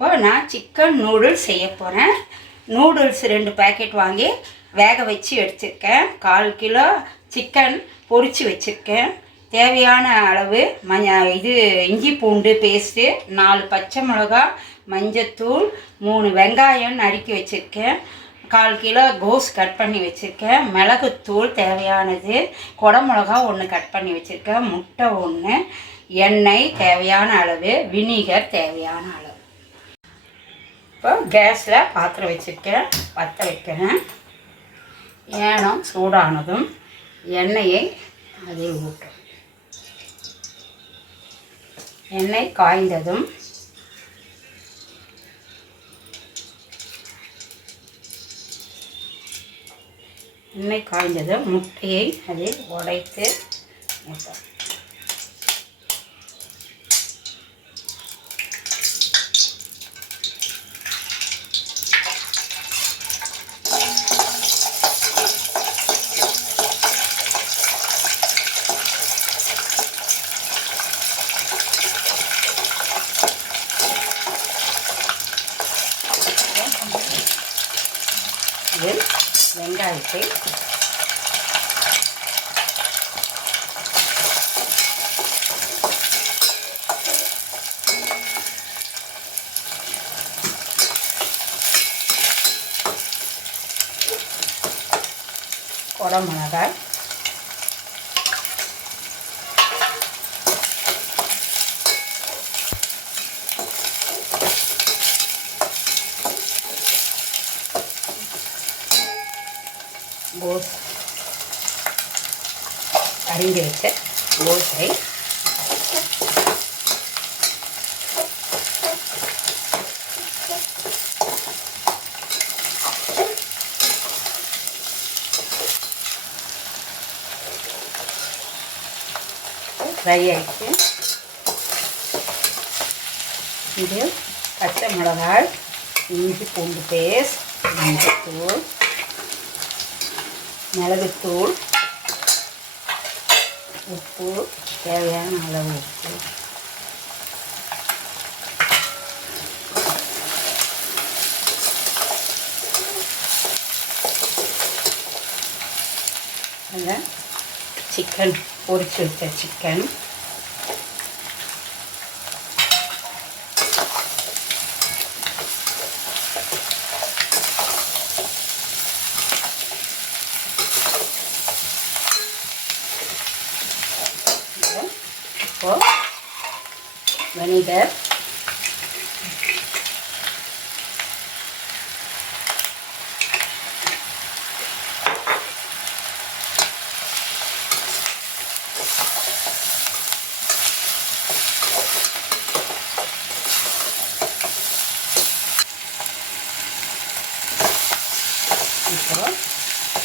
இப்போ நான் chicken noodles செய்ய போகிறேன் நூடுல்ஸ் ரெண்டு பேக்கெட் வாங்கி வேக வச்சு எடுத்துருக்கேன். கால் கிலோ சிக்கன் பொரித்து வச்சுருக்கேன். தேவையான அளவு மஞ்ச இது இஞ்சி பூண்டு பேஸ்ட்டு நாலு பச்சை மிளகா மஞ்சத்தூள் மூணு வெங்காயம் நறுக்கி வச்சுருக்கேன். கால் கிலோ கோஸ் கட் பண்ணி வச்சுருக்கேன். மிளகுத்தூள் தேவையானது குடமிளகா ஒன்று கட் பண்ணி வச்சுருக்கேன். முட்டை ஒன்று எண்ணெய் தேவையான அளவு வினிகர் தேவையான அளவு. இப்போ கேஸில் பாத்திரம் வச்சுருக்கேன் பற்ற வைக்கிறேன். ஏனம் சூடானதும் எண்ணெயை அதில் ஊட்டும் எண்ணெய் காய்ந்ததும் எண்ணெய் காய்ந்ததும் முட்டையை அதில் உடைத்து ஊட்டும் இதில் வெங்காயத்தை குடமிளகாய் கோஸ் அரிஞ்சு வச்ச கோஸை ஃப்ரை ஆகிடுச்சு இது பச்சை மிளகாய் இஞ்சி பூண்டு பேஸ்ட் மஞ்சத்தூள். மிளகுத்தூள் உப்பு தேவையான அளவு உப்பு. அதில் சிக்கன் பொரிச்சு வச்ச சிக்கன். இப்போ வெனிகர் இப்போ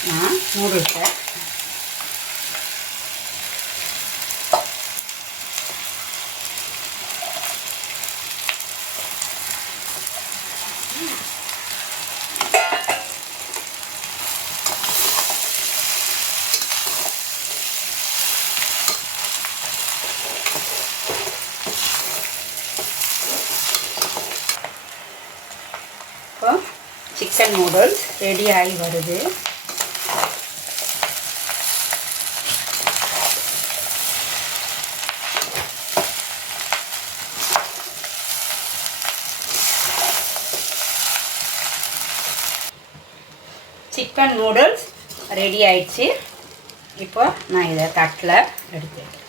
நான் நூடுல்ஸை இப்போ சிக்கன் நூடுல்ஸ் ரெடி ஆகி வருது. சிக்கன் நூடுல்ஸ் ரெடி ஆயிடுச்சு. இப்போ நான் இதை தட்டில் எடுத்துக்கிறேன்.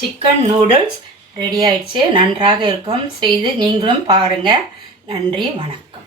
சிக்கன் நூடுல்ஸ் ரெடி ஆயிடுச்சு. நன்றாக இருக்கும். செய்து நீங்களும் பாருங்கள் நன்றி. வணக்கம்.